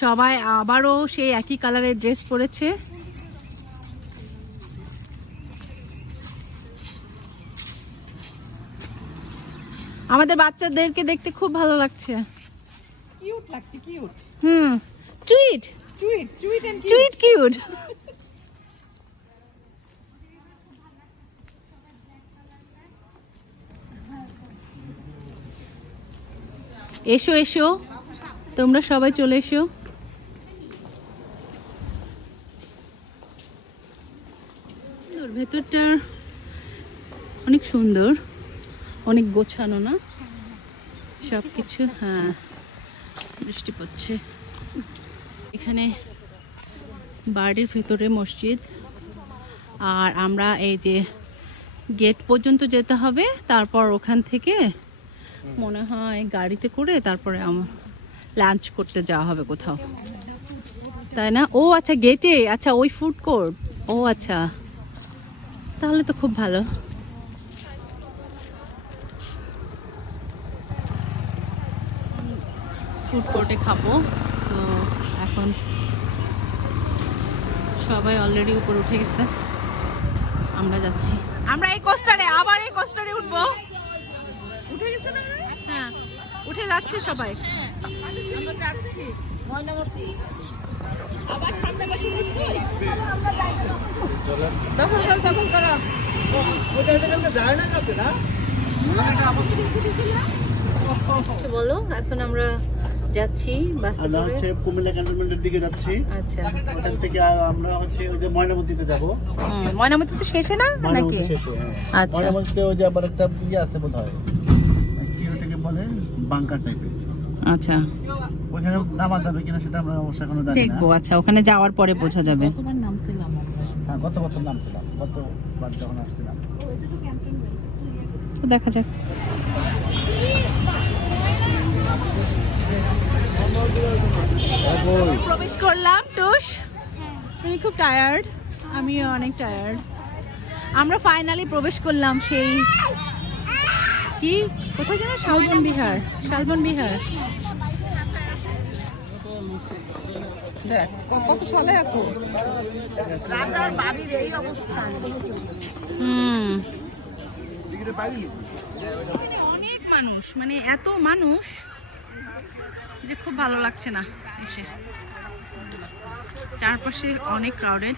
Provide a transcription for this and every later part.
সবাই আবারও সেই একই কালারের ড্রেস পরেছে। আমাদের বাচ্চাদেরকে দেখতে খুব ভালো লাগছে। কিউট লাগছে, cute. Sweet sweet, sweet and sweet cute. এসো এসো, তোমরা সবাই চলে এসো। ভেতরটা অনেক সুন্দর, অনেক গোছানো না সবকিছু। হ্যাঁ, বৃষ্টি পড়ছে। এখানে বাড়ির ভেতরে মসজিদ, আর আমরা এই যে গেট পর্যন্ত যেতে হবে, তারপর ওখান থেকে মনে হয় গাড়িতে করে তারপরে লাঞ্চ করতে যাওয়া হবে কোথাও, তাই না? ও আচ্ছা, গেটে, আচ্ছা ওই ফুড কোর্ট। ও আচ্ছা, তাহলে তো খুব ভালো। ফুড কোর্টে খাবো। তো এখন সবাই অলরেডি উপরে উঠে গেছে, আমরা যাচ্ছি। আমরা এই কোস্টারে, আবার এই কোস্টারে উঠবো। উঠে গেছে না? হ্যাঁ, উঠে যাচ্ছে সবাই। আমরা যাচ্ছি ময়নামতি। আবার সামনে বসে কই? তখন করো। ওটা কিন্তু যায় না কাছে না? আচ্ছা বলো, এখন আমরা যাচ্ছি বাসে আমরা করে। হচ্ছে কুমিল্লা ক্যান্টনমেন্টের দিকে যাচ্ছি। আচ্ছা, ওখান থেকে আমরা হচ্ছে ওই যে ময়নামতিতে যাব। ময়নামতি তো শেষে না নাকি? ময়নামতি শেষে, হ্যাঁ। আচ্ছা। ময়নামতিতে ওই যে আবার একটা ইয়ে আছে বোধহয়, কি ওটাকে বলে, বাংকার টাইপের। আচ্ছা, ওখানে নামা যাবে কিনা সেটা আমরা অবশ্য এখনো জানি না। দেখবো। আচ্ছা, ওখানে যাওয়ার পরে বোঝা যাবে। তোমার নাম ছিলাম আমরা। হ্যাঁ, গত বছর নামছিলাম, গতবার যখন আসছিলাম। তো দেখা যাক। প্রবেশ করলাম। টুস, তুমি খুব টায়ার্ড, আমিও অনেক টায়ার্ড। আমরা ফাইনালি প্রবেশ করলাম সেই কি, কোথায় যেন, শালবন বিহার। শালবন বিহার। দেখ কত সালে এত রাজার বাড়ির এই অবস্থা। অনেক মানুষ, মানে এত মানুষ যে খুব ভালো লাগছে না এসে। চারপাশে অনেক ক্রাউডেড।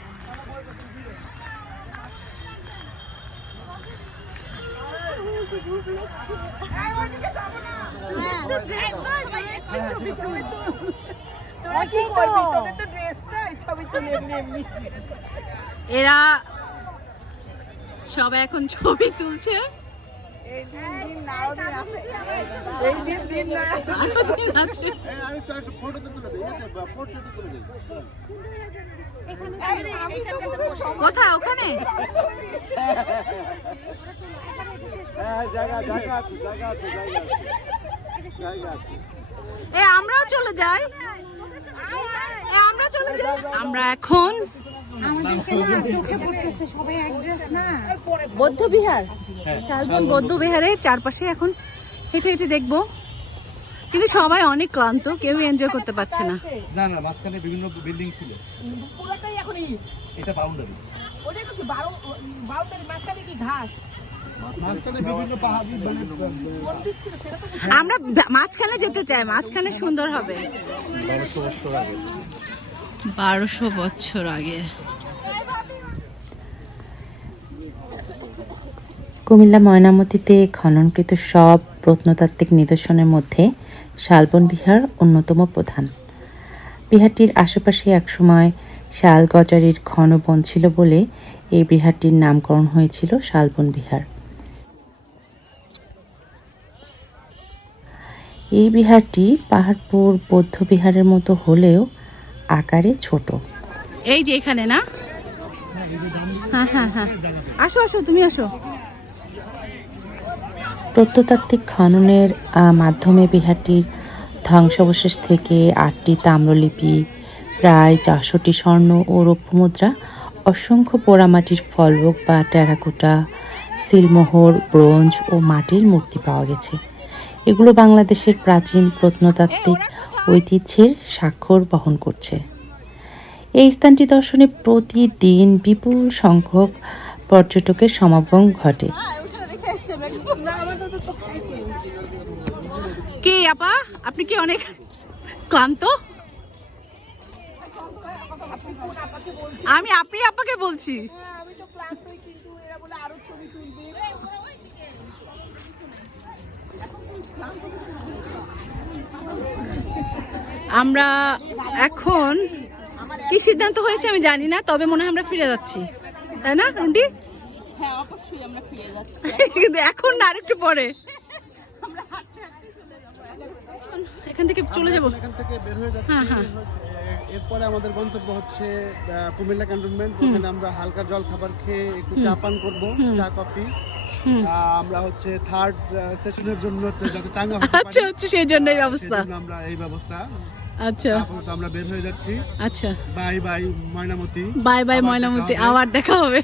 এরা সবাই এখন ছবি তুলছে। কোথায়? ওখানে আমরাও চলে যাই। আমরা এখন বৌদ্ধবিহার, শালবন বৌদ্ধবিহারের চারপাশে এখন হেঁটে হেঁটে দেখবো, কিন্তু সবাই অনেক ক্লান্ত, কেউ এনজয় করতে পারছে না। না না, মাঝখানে বিভিন্ন বিল্ডিং ছিল। পুরোটাই এখন ইট। এটা বাউন্ডারি। ওটা কিন্তু বাউন্ডারি মাঝখানে কি ঘাস? মাঝখানে বিভিন্ন পাহাড়ি মন্দির ছিল, সেটা তো আমরা মাঝখানে যেতে চাই, মাঝখানে সুন্দর হবে। 1200 বছর আগে। 1200 বছর আগে। কুমিল্লা ময়নামতিতে খননকৃত সব প্রত্নতাত্ত্বিক নিদর্শনের মধ্যে শালবন বিহার অন্যতম প্রধান। বিহারটির আশেপাশে একসময় শাল গজারির ঘন বন ছিল বলে এই বিহারটির নামকরণ হয়েছিল শালবন বিহার। এই বিহারটি পাহাড়পুর বৌদ্ধ বিহারের মতো হলেও আকারে ছোট। এই যে এখানে না? হ্যাঁ হ্যাঁ হ্যাঁ, আসো আসো, তুমি আসো। প্রত্নতাত্ত্বিক খননের মাধ্যমে বিহারটির ধ্বংসাবশেষ থেকে 8টি তাম্রলিপি, প্রায় 400টি স্বর্ণ ও রৌপ্য মুদ্রা, অসংখ্য পোড়ামাটির ফলক বা টেরাকোটা, সিলমোহর, ব্রোঞ্জ ও মাটির মূর্তি পাওয়া গেছে। এগুলো বাংলাদেশের প্রাচীন প্রত্নতাত্ত্বিক ও ঐতিহ্যের স্বাক্ষর বহন করছে। এই স্থানটি দর্শনে প্রতিদিন বিপুল সংখ্যক পর্যটকের সমাগম ঘটে। কে আপা, আপনি কি অনেক ক্লান্ত? আমি আপনি আপাকে বলছি। আমরা এখন কি সিদ্ধান্ত হয়েছে আমি জানি না, তবে মনে হয় আমরা ফিরে যাচ্ছি, তাই না আন্টি? হ্যাঁ অবশ্যই আমরা ফিরে যাচ্ছি, কিন্তু এখন না, আরেকটু পরে। এখান থেকে চলে যাব, এখান থেকে বের হয়ে যাচ্ছি। হ্যাঁ, হ্যাঁ। এরপরে আমাদের গন্তব্য হচ্ছে কুমিল্লা ক্যান্টনমেন্ট। ওখানে আমরা হালকা জল খাবার খেয়ে একটু চা পান করবো, চা কফি। আমরা হচ্ছে থার্ড সেশনের জন্য যাতে চাঙ্গা হতে আচ্ছা পারি, আচ্ছা, সেই জন্য এই ব্যবস্থা। সেজন্য আমরা এই ব্যবস্থা। আচ্ছা আপাতত আমরা বের হয়ে যাচ্ছি। আচ্ছা, bye bye Mainamati, bye bye আবার ময়নামতি, দেখা হবে। আবার দেখা হবে।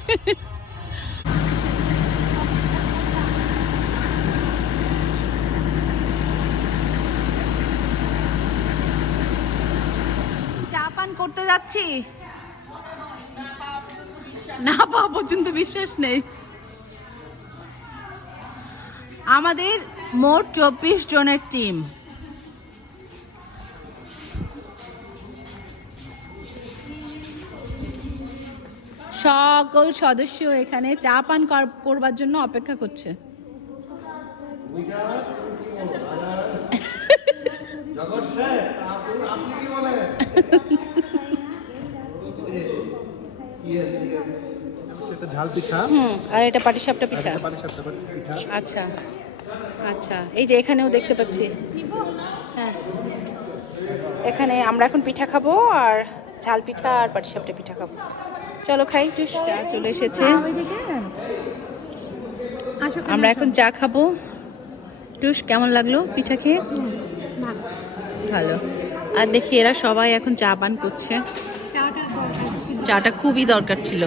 চা পান করতে যাচ্ছি, না পাওয়া পর্যন্ত বিশ্বাস নেই। আমাদের মোট 24 জনের টিম। সকল সদস্য এখানে চা পান করবার জন্য অপেক্ষা করছে। এটা ঝাল পিঠা, আর এটা পাটিসাপটা পিঠা। পাটিসাপটা পিঠা। আচ্ছা আচ্ছা, এই যে এখানেও দেখতে পাচ্ছি। হ্যাঁ, এখানে আমরা এখন পিঠা খাবো, আর ঝাল পিঠা আর পাটিসাপটা পিঠা খাবো। চলো খাই, টুস চা চলে এসেছে, আমরা এখন চা খাবো। টুস কেমন লাগলো পিঠা খেয়ে? ভালো। আর দেখি এরা সবাই এখন চা পান করছে, চাটা খুবই দরকার ছিল।